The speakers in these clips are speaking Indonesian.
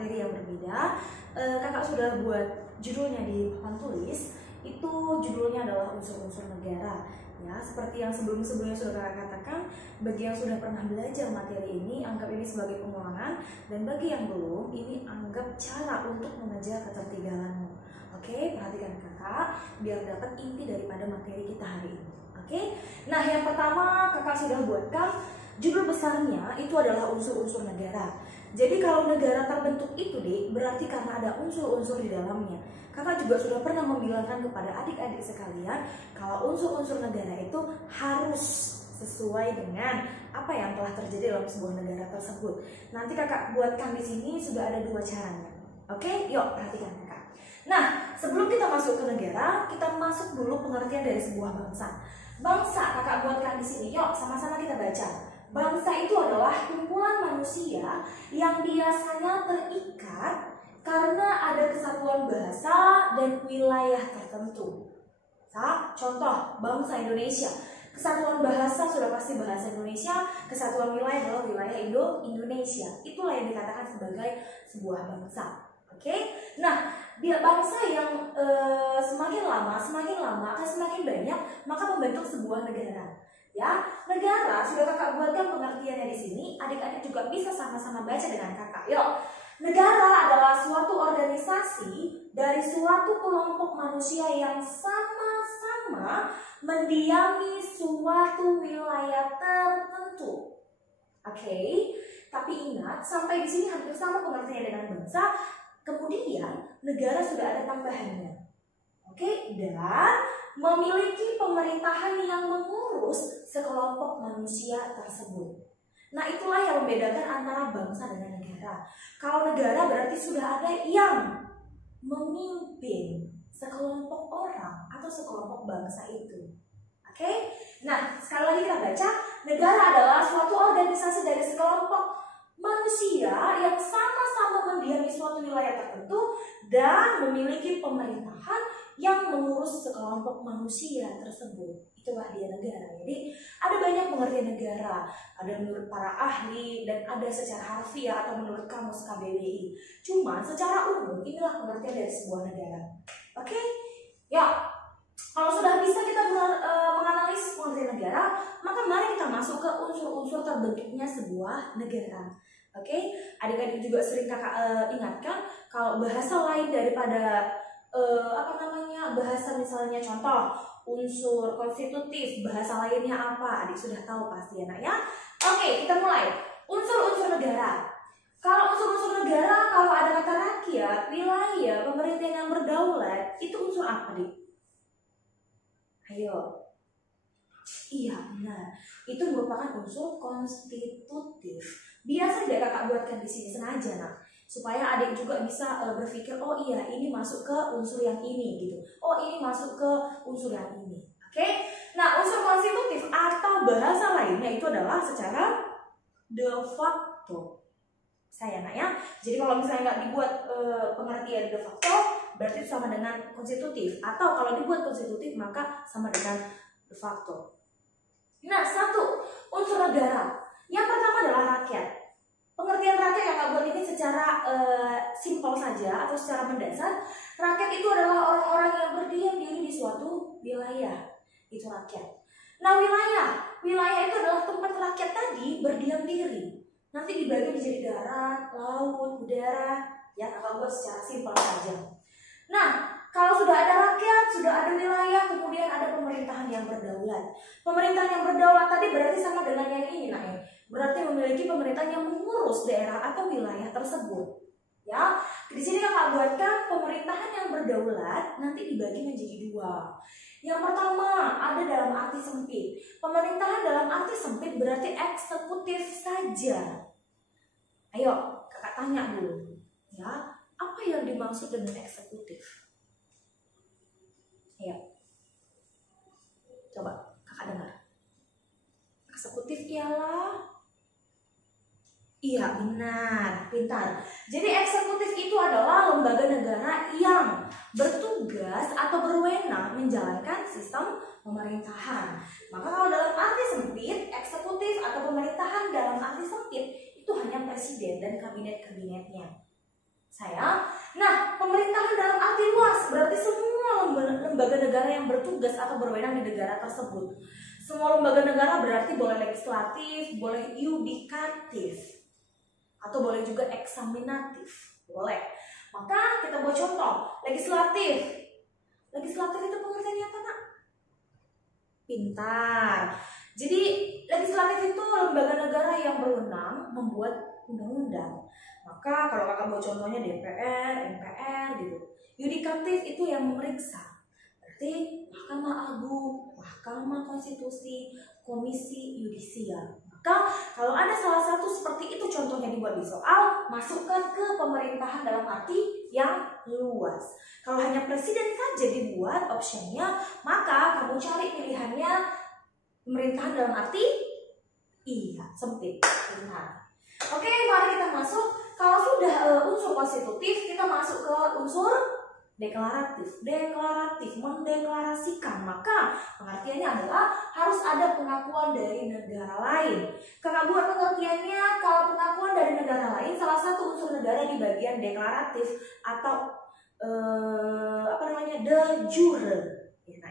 materi yang berbeda. Kakak sudah buat judulnya di papan tulis. Itu judulnya adalah unsur-unsur negara. Ya, seperti yang sebelum-sebelumnya sudah kakak katakan, bagi yang sudah pernah belajar materi ini, anggap ini sebagai pengulangan, dan bagi yang belum, ini anggap cara untuk mengejar ketertinggalanmu. Oke, perhatikan kakak, biar dapat inti daripada materi kita hari ini. Oke, nah yang pertama kakak sudah buatkan judul besarnya itu adalah unsur-unsur negara. Jadi kalau negara terbentuk itu Dik, berarti karena ada unsur-unsur di dalamnya. Kakak juga sudah pernah membilangkan kepada adik-adik sekalian kalau unsur-unsur negara itu harus sesuai dengan apa yang telah terjadi dalam sebuah negara tersebut. Nanti kakak buatkan di sini sudah ada 2 caranya. Oke, yuk perhatikan kakak. Nah, sebelum kita masuk ke negara, kita masuk dulu pengertian dari sebuah bangsa. Bangsa kakak buatkan di sini. Yuk, sama-sama kita baca. Bangsa itu adalah kumpulan manusia yang biasanya terikat karena ada kesatuan bahasa dan wilayah tertentu. Contoh, bangsa Indonesia. Kesatuan bahasa sudah pasti bahasa Indonesia, kesatuan wilayah adalah wilayah Indonesia. Itulah yang dikatakan sebagai sebuah bangsa. Oke, nah dia bangsa yang semakin lama akan semakin banyak, maka membentuk sebuah negara. Ya, negara sudah kakak buatkan pengertiannya di sini. Adik-adik juga bisa sama-sama baca dengan kakak. Yuk, negara adalah suatu organisasi dari suatu kelompok manusia yang sama-sama mendiami suatu wilayah tertentu. Oke, tapi ingat sampai di sini hampir sama pengertiannya dengan bangsa. Kemudian negara sudah ada tambahannya. Oke, dan memiliki pemerintahan yang mengurus sekelompok manusia tersebut. Nah, itulah yang membedakan antara bangsa dengan negara. Kalau negara berarti sudah ada yang memimpin sekelompok orang atau sekelompok bangsa itu. Oke? Nah, sekali lagi kita baca, negara adalah suatu organisasi dari sekelompok manusia yang sama-sama mendiami suatu wilayah tertentu dan memiliki pemerintahan yang mengurus sekelompok manusia tersebut. Itulah dia negara. Jadi ada banyak pengertian negara. Ada menurut para ahli dan ada secara harfiah atau menurut kamus KBBI. Cuma secara umum inilah pengertian dari sebuah negara. Oke? Ya. Kalau sudah bisa kita menganalisis pengertian negara, maka mari kita masuk ke unsur-unsur terbentuknya sebuah negara. Oke, adik-adik juga sering kakak ingatkan kalau bahasa lain daripada bahasa misalnya contoh unsur konstitutif, bahasa lainnya apa? Adik sudah tahu pasti ya nak ya. Oke, kita mulai. Unsur-unsur negara. Kalau unsur-unsur negara, kalau ada kata rakyat, wilayah, pemerintahan yang berdaulat, itu unsur apa dik? Ayo. Iya benar. Itu merupakan unsur konstitutif. Biasa tidak kakak buatkan di sini sengaja nak, supaya adik juga bisa berpikir oh iya ini masuk ke unsur yang ini gitu. Oh ini masuk ke unsur yang ini. Oke? Nah unsur konstitutif atau bahasa lainnya itu adalah secara de facto. Saya nak ya. Jadi kalau misalnya nggak dibuat pengertian de facto, berarti sama dengan konstitutif. Atau kalau dibuat konstitutif maka sama dengan de facto. Nah, satu unsur negara. Yang pertama adalah rakyat. Pengertian rakyat yang kakak buat ini secara simpel saja atau secara mendasar. Rakyat itu adalah orang-orang yang berdiam diri di suatu wilayah. Itu rakyat. Nah, wilayah itu adalah tempat rakyat tadi berdiam diri. Nanti dibagi menjadi darat, laut, udara. Ya, kakak buat secara simpel saja. Nah, kalau sudah ada rakyat, sudah ada wilayah, kemudian ada pemerintahan yang berdaulat. Pemerintahan yang berdaulat tadi berarti sama dengan yang ini, nah ya. Berarti memiliki pemerintahan yang mengurus daerah atau wilayah tersebut. Ya, di sini kakak buatkan pemerintahan yang berdaulat nanti dibagi menjadi 2. Yang pertama ada dalam arti sempit. Pemerintahan dalam arti sempit berarti eksekutif saja. Ayo, kakak tanya dulu, ya, apa yang dimaksud dengan eksekutif? Ayo, coba kakak dengar. Eksekutif ialah, iya benar, pintar. Jadi eksekutif itu adalah lembaga negara yang bertugas atau berwenang menjalankan sistem pemerintahan. Maka kalau dalam arti sempit, eksekutif atau pemerintahan dalam arti sempit itu hanya presiden dan kabinet-kabinetnya. Nah, pemerintahan dalam arti luas berarti semua lembaga negara yang bertugas atau berwenang di negara tersebut. Semua lembaga negara berarti boleh legislatif, boleh yudikatif, atau boleh juga eksaminatif, boleh. Maka kita buat contoh, legislatif. Legislatif itu pengertiannya apa, Nak? Pintar. Jadi legislatif itu lembaga negara yang berwenang membuat undang-undang. Maka kalau kakak buat contohnya DPR, MPR gitu. Yudikatif itu yang memeriksa. Berarti Mahkamah Agung, Mahkamah Konstitusi, Komisi Yudisial. Maka kalau ada salah satu seperti itu contohnya dibuat di soal, masukkan ke pemerintahan dalam arti yang luas. Kalau hanya presiden saja dibuat optionnya, maka kamu cari pilihannya pemerintahan dalam arti sempit. Benar. Oke, mari kita masuk. Kalau sudah unsur konstitutif, kita masuk ke unsur deklaratif. Deklaratif, mendeklarasikan. Maka pengertiannya adalah harus ada pengakuan dari negara lain. Kakak buat pengertiannya, kalau pengakuan dari negara lain, salah satu unsur negara di bagian deklaratif atau de jure.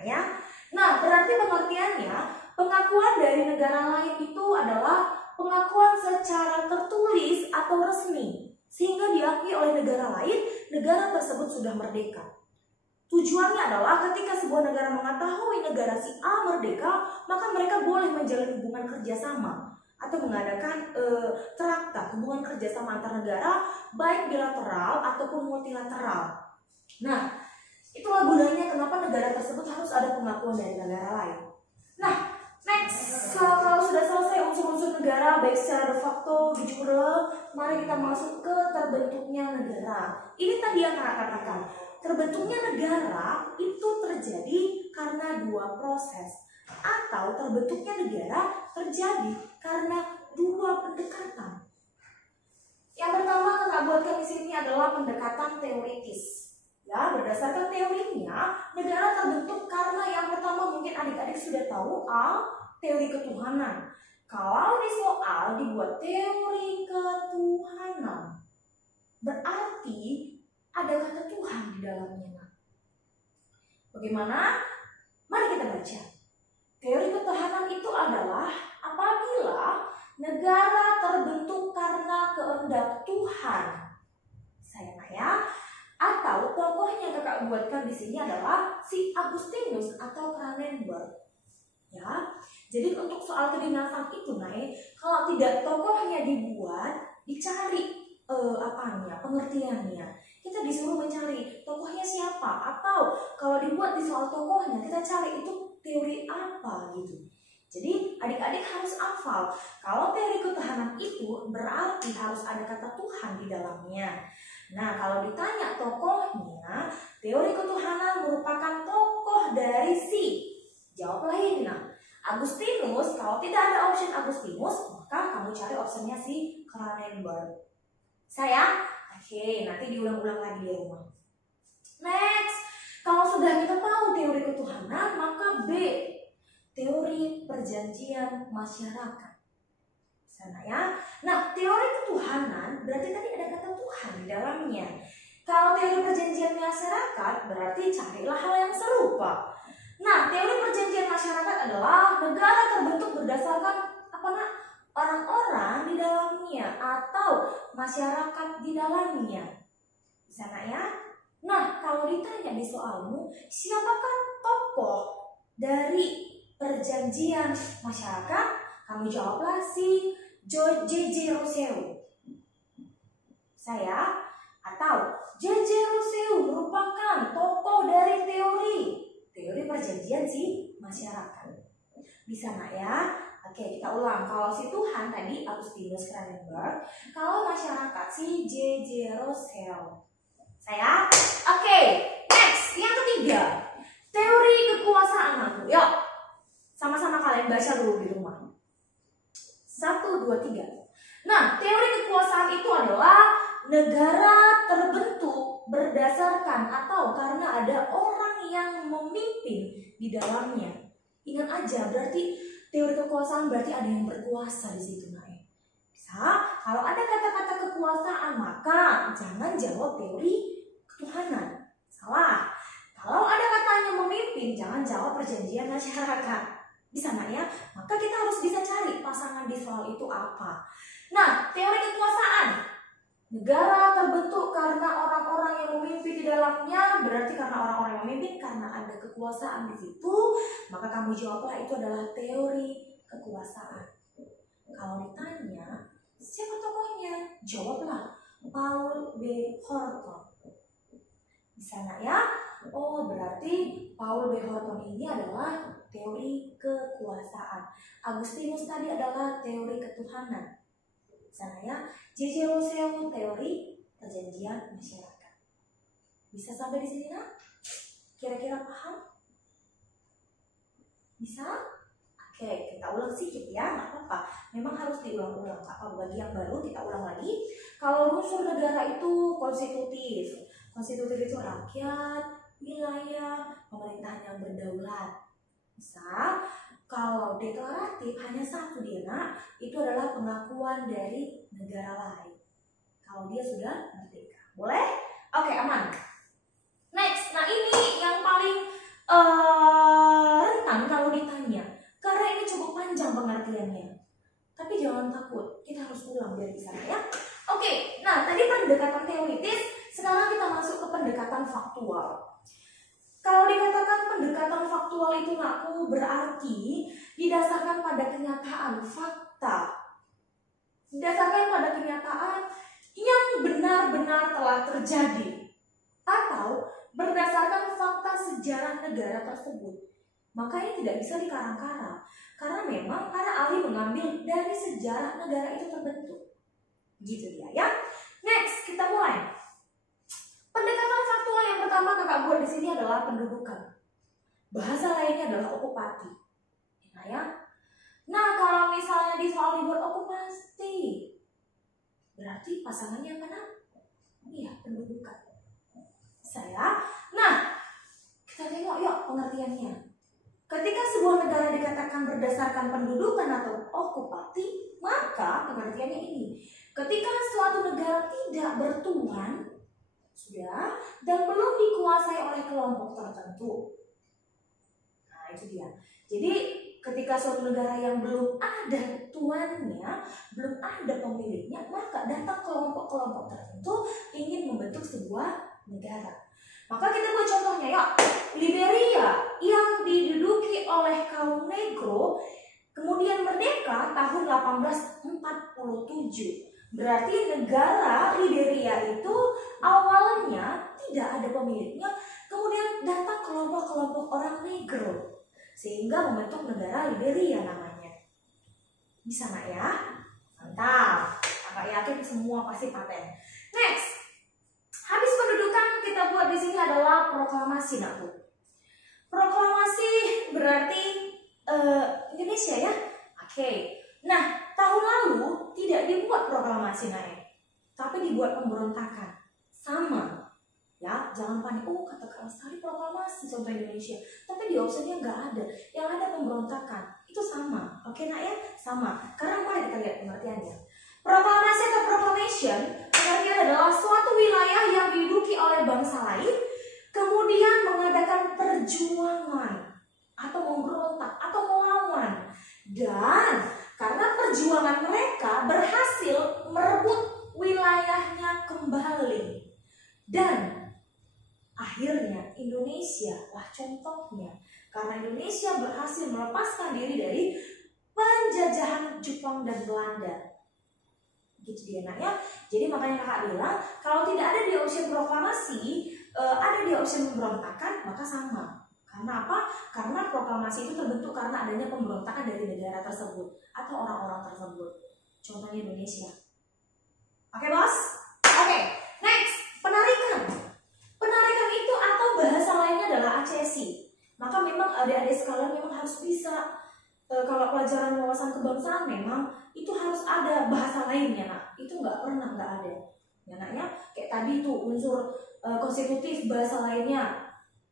Ya. Nah, berarti pengertiannya, pengakuan dari negara lain itu adalah pengakuan secara tertulis atau resmi, sehingga diakui oleh negara lain, negara tersebut sudah merdeka. Tujuannya adalah ketika sebuah negara mengetahui negara si A merdeka, maka mereka boleh menjalin hubungan kerjasama atau mengadakan traktat, hubungan kerjasama antar negara, baik bilateral ataupun multilateral. Nah, itulah gunanya kenapa negara tersebut harus ada pengakuan dari negara lain. Nah, next, kalau sudah selesai unsur-unsur negara baik secara de facto, de jure, mari kita masuk ke terbentuknya negara. Ini tadi yang kakak katakan, terbentuknya negara itu terjadi karena dua proses, atau terbentuknya negara terjadi karena dua pendekatan. Yang pertama kakak buatkan di sini adalah pendekatan teoritis. Ya, berdasarkan teorinya, negara terbentuk karena yang pertama mungkin adik-adik sudah tahu teori ketuhanan. Kalau di soal dibuat teori ketuhanan, berarti ada kata Tuhan di dalamnya. Bagaimana? Mari kita baca. Teori ketuhanan itu adalah apabila negara terbentuk karena kehendak Tuhan. Atau tokohnya kakak buatkan di sini adalah si Agustinus atau Kranenburg. Ya, jadi untuk soal kedinasan itu, kalau tidak tokohnya dibuat, dicari pengertiannya. Kita disuruh mencari tokohnya siapa, atau kalau dibuat di soal tokohnya, kita cari itu teori apa gitu. Jadi adik-adik harus hafal. Kalau teori ketuhanan itu berarti harus ada kata Tuhan di dalamnya. Nah, kalau ditanya tokohnya, teori ketuhanan merupakan tokoh dari si. Jawablah ini, Agustinus. Kalau tidak ada option Agustinus, maka kamu cari optionnya si Kranenburg. Oke, nanti diulang-ulang lagi di rumah. Next, kalau sudah kita tahu teori ketuhanan, maka B, teori perjanjian masyarakat. Nah, teori ketuhanan berarti tadi ada kata Tuhan di dalamnya. Kalau teori perjanjian masyarakat berarti carilah hal yang serupa. Nah, teori perjanjian masyarakat adalah negara terbentuk berdasarkan orang-orang di dalamnya atau masyarakat di dalamnya. Di sana ya. Nah, kalau ditanya di soalmu, siapakah tokoh dari perjanjian masyarakat? Kamu jawablah si J.J. Rousseau. Atau J.J. Rousseau merupakan tokoh dari teori perjanjian si masyarakat. Bisa ya? Oke, kita ulang. Kalau si Tuhan tadi Agustinus Kranenburg, kalau masyarakat si J.J. Rousseau. Oke, next, yang ketiga, teori kekuasaan. Yuk, sama-sama kalian baca dulu di rumah. 1, 2, 3. Nah, teori kekuasaan itu adalah negara terbentuk berdasarkan atau karena ada orang yang memimpin di dalamnya. Ingat aja, berarti teori kekuasaan berarti ada yang berkuasa di situ, Bisa, kalau ada kata-kata kekuasaan maka jangan jawab teori ketuhanan. Salah. Kalau ada katanya memimpin, jangan jawab perjanjian masyarakat. Bisa nggak ya? Maka kita harus bisa cari pasangan di soal itu apa. Nah, teori kekuasaan. Negara terbentuk karena orang-orang yang memimpin di dalamnya, berarti karena orang-orang yang memimpin, karena ada kekuasaan di situ, maka kamu jawablah itu adalah teori kekuasaan. Kalau ditanya, siapa tokohnya? Jawablah, Paul B. Horton. Bisa nggak ya? Oh, berarti Paul B. Horton ini adalah teori kekuasaan. Agustinus tadi adalah teori ketuhanan. Bisa nggak ya? J.J. Rousseau teori perjanjian masyarakat. Bisa sampai di sini nak? Kira-kira paham? Bisa? Oke, kita ulang sedikit ya, nggak apa-apa. Memang harus diulang-ulang. Kalau bagi yang baru kita ulang lagi. Kalau unsur negara itu konstitutif. Konstitutif itu rakyat, wilayah, pemerintahan yang berdaulat. Bisa. Kalau deklaratif hanya satu dia nak, itu adalah pengakuan dari negara lain. Kalau dia sudah merdeka. Boleh? Oke, aman. Next, nah ini yang paling rentan kalau ditanya. Karena ini cukup panjang pengertiannya. Tapi jangan takut, kita harus ulang biar bisa ya. Oke, nah tadi pendekatan teoritis, sekarang kita masuk ke pendekatan faktual. Kalau dikatakan pendekatan faktual itu ngaku berarti didasarkan pada kenyataan, fakta. Didasarkan pada kenyataan yang benar-benar telah terjadi. Atau berdasarkan fakta sejarah negara tersebut. Maka ini tidak bisa dikarang-karang. Karena memang para ahli mengambil dari sejarah negara itu terbentuk. Gitu dia ya. Next, kita mulai. Pendekatan faktual yang pertama kakak buat di sini adalah pendudukan. Bahasa lainnya adalah okupasi. Nah ya. Nah, kalau misalnya di soal dibuat okupasi, berarti pasangannya mana? Iya, pendudukan. Saya. Nah, kita tengok yuk pengertiannya. Ketika sebuah negara dikatakan berdasarkan pendudukan atau okupasi, maka pengertiannya ini. Ketika suatu negara tidak bertuan, sudah, dan belum dikuasai oleh kelompok tertentu. Nah, itu dia. Jadi, ketika suatu negara yang belum ada tuannya, belum ada pemiliknya, maka datang kelompok-kelompok tertentu ingin membentuk sebuah negara. Maka kita buat contohnya ya, Liberia yang diduduki oleh kaum Negro kemudian merdeka tahun 1847. Berarti negara Liberia itu awalnya tidak ada pemiliknya, kemudian datang kelompok-kelompok orang Negro sehingga membentuk negara Liberia namanya. Bisa nggak ya? Mantap. Kakak yakin semua pasti paten. Next. Habis pendudukan kita buat di sini adalah proklamasi, nak Bu. Proklamasi berarti Indonesia ya. Oke. Nah, tahun lalu tidak dibuat proklamasi naik, tapi dibuat pemberontakan. Sama. Ya, jangan panik. Oh, kata Kak Lestari proklamasi contoh Indonesia, tapi di opsinya nggak ada. Yang ada pemberontakan. Itu sama. Oke, nak ya? Sama. Karena mari kita lihat pengertiannya. Proklamasi atau proclamation pengertian adalah suatu wilayah yang diduduki oleh bangsa lain kemudian mengadakan perjuangan atau memberontak atau melawan, dan karena perjuangan mereka berhasil merebut wilayahnya kembali, dan akhirnya Indonesia lah contohnya, karena Indonesia berhasil melepaskan diri dari penjajahan Jepang dan Belanda. Gitu dia nak ya. Jadi makanya kakak bilang kalau tidak ada di opsi proklamasi, ada di opsi pemberontakan, maka sama. Karena apa? Karena proklamasi itu terbentuk karena adanya pemberontakan dari negara tersebut atau orang-orang tersebut. Contohnya Indonesia. Oke bos? Oke. Next, penarikan. Penarikan itu atau bahasa lainnya adalah ACSI. Maka memang adik-adik sekalian memang harus bisa. Kalau pelajaran wawasan kebangsaan memang itu harus ada bahasa lainnya, nak. Itu nggak ada. Ya naknya, kayak tadi tuh unsur konstitutif bahasa lainnya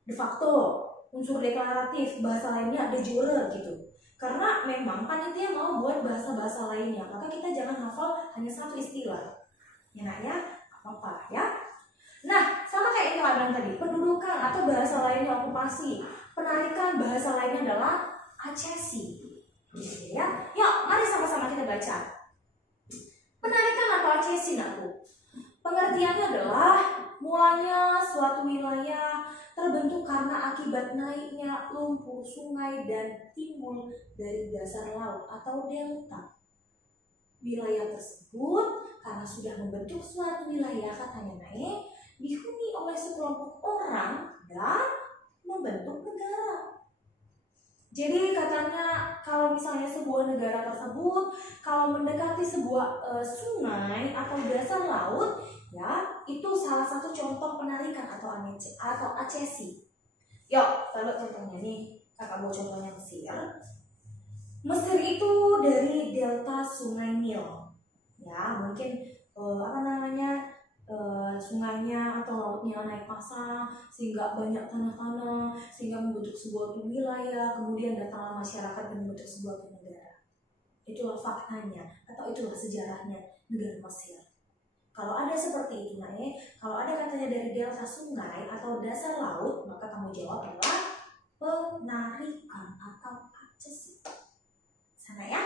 de facto, unsur deklaratif bahasa lainnya de jure gitu. Karena memang panitia mau buat bahasa-bahasa lainnya, maka kita jangan hafal hanya satu istilah. Ya nak ya, apa-apa ya. Nah, sama kayak yang bilang tadi, pendudukan atau bahasa lainnya okupasi. Penarikan bahasa lainnya adalah acesi. Gitu ya. Yuk, mari sama-sama kita baca. Penarikan atau acesi nakku. Pengertiannya adalah mulanya suatu wilayah terbentuk karena akibat naiknya lumpur sungai dan timbul dari dasar laut atau delta. Wilayah tersebut karena sudah membentuk suatu wilayah, katanya naik, dihuni oleh sekelompok orang dan membentuk negara. Jadi katanya kalau misalnya sebuah negara tersebut kalau mendekati sebuah sungai atau dasar laut, ya itu salah satu contoh penarikan atau acesi. Yuk, kita lihat contohnya nih. Kakak bawa contohnya Mesir. Mesir itu dari delta Sungai Nil. Ya, mungkin sungainya atau lautnya naik pasang sehingga banyak tanah-tanah, sehingga membentuk sebuah wilayah, kemudian datanglah masyarakat dan membentuk sebuah negara. Itulah faktanya atau itulah sejarahnya negara Mesir. Kalau ada seperti itu, kalau ada katanya dari delta sungai atau dasar laut, maka kamu jawab adalah penarikan atau acesi. Sana ya?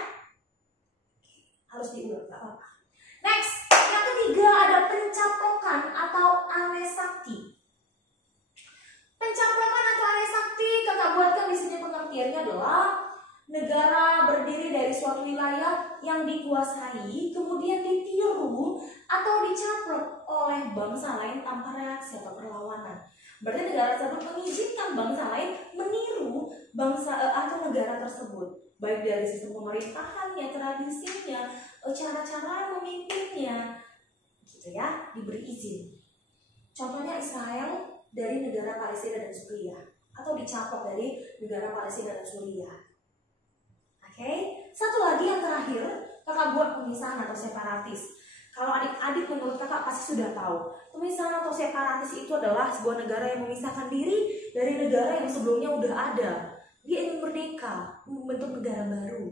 Harus diulang, gak apa-apa. Next, yang ketiga ada pencaplokan atau anesakti. Pencaplokan atau anesakti, kakak buatkan di sini pengertiannya adalah negara berdiri dari suatu wilayah yang dikuasai, kemudian ditiru atau dicaplok oleh bangsa lain tanpa reaksi atau perlawanan. Berarti negara tersebut mengizinkan bangsa lain meniru bangsa atau negara tersebut, baik dari sistem pemerintahannya, tradisinya, cara-cara memimpinnya, gitu ya, diberi izin. Contohnya Israel dari negara Palestina dan Suriah, atau dicaplok dari negara Palestina dan Suriah. Oke, satu lagi yang terakhir, kakak buat pemisahan atau separatis. Kalau adik-adik menurut kakak pasti sudah tahu, pemisahan atau separatis itu adalah sebuah negara yang memisahkan diri dari negara yang sebelumnya udah ada. Dia ingin merdeka, membentuk negara baru.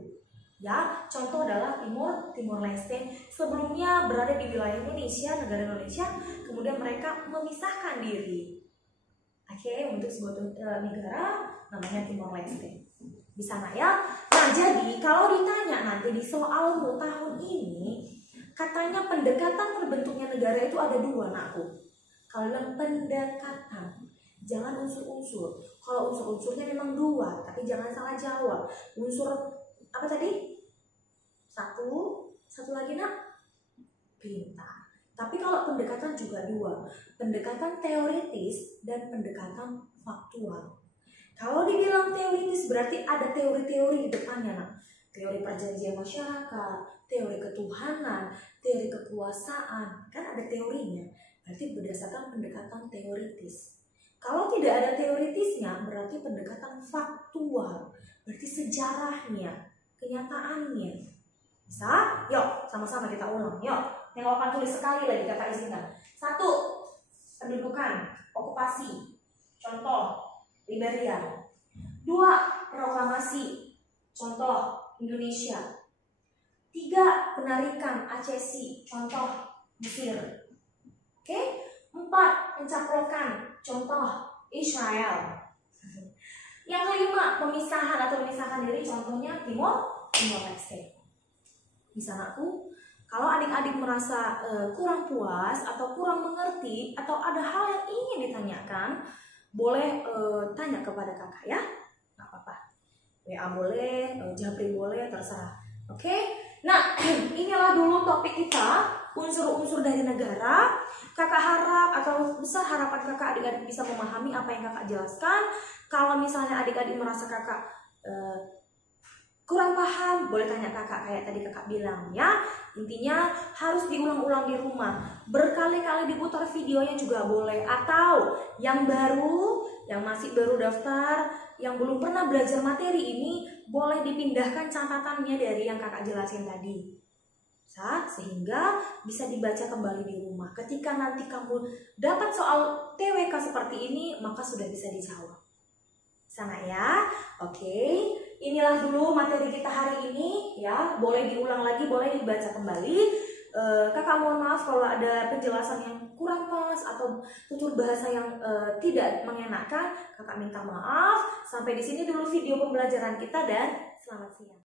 Ya, contoh adalah Timor Leste sebelumnya berada di wilayah Indonesia, negara Indonesia, kemudian mereka memisahkan diri. Oke, untuk sebuah negara namanya Timor Leste. Di sana ya. Nah, jadi kalau ditanya nanti di soalmu tahun ini, katanya pendekatan terbentuknya negara itu ada dua, nakku. Kalau bilang pendekatan, jangan unsur-unsur. Kalau unsur-unsurnya memang dua, tapi jangan salah jawab. Unsur apa tadi? Satu lagi nak, pintar. Tapi kalau pendekatan juga dua, pendekatan teoritis dan pendekatan faktual. Kalau dibilang teoritis berarti ada teori-teori di depannya, nak. Teori perjanjian masyarakat, teori ketuhanan, teori kekuasaan, kan ada teorinya. Berarti berdasarkan pendekatan teoritis. Kalau tidak ada teoritisnya, berarti pendekatan faktual. Berarti sejarahnya, kenyataannya. Bisa? Yuk, sama-sama kita ulang. Yuk, tengokkan tulis sekali lagi kakak izinkan. 1. Pendudukan, okupasi. Contoh, Liberia. 2. Proklamasi. Contoh, Indonesia. 3. Penarikan, acesi. Contoh, Mesir. Oke? 4. Pencaplokan. Contoh, Israel. Yang kelima, pemisahan atau memisahkan diri. Contohnya Timor Leste. Bisa nakku? Kalau adik-adik merasa kurang puas atau kurang mengerti atau ada hal yang ingin ditanyakan, boleh tanya kepada kakak ya, nggak apa-apa. WA boleh, Japri boleh, terserah. Oke? Nah, inilah dulu topik kita, unsur-unsur dari negara. Kakak harap atau besar harapan kakak adik-adik bisa memahami apa yang kakak jelaskan. Kalau misalnya adik-adik merasa kakak kurang paham, boleh tanya kakak kayak tadi kakak bilang ya. Intinya harus diulang-ulang di rumah, berkali-kali diputar videonya juga boleh. Atau yang baru, yang masih baru daftar, yang belum pernah belajar materi ini, boleh dipindahkan catatannya dari yang kakak jelasin tadi, sehingga bisa dibaca kembali di rumah. Ketika nanti kamu dapat soal TWK seperti ini, maka sudah bisa dijawab. sana ya. Oke, inilah dulu materi kita hari ini ya. Boleh diulang lagi, boleh dibaca kembali. Kakak mohon maaf kalau ada penjelasan yang kurang pas atau tutur bahasa yang tidak mengenakan. Kakak minta maaf. Sampai di sini dulu video pembelajaran kita dan selamat siang.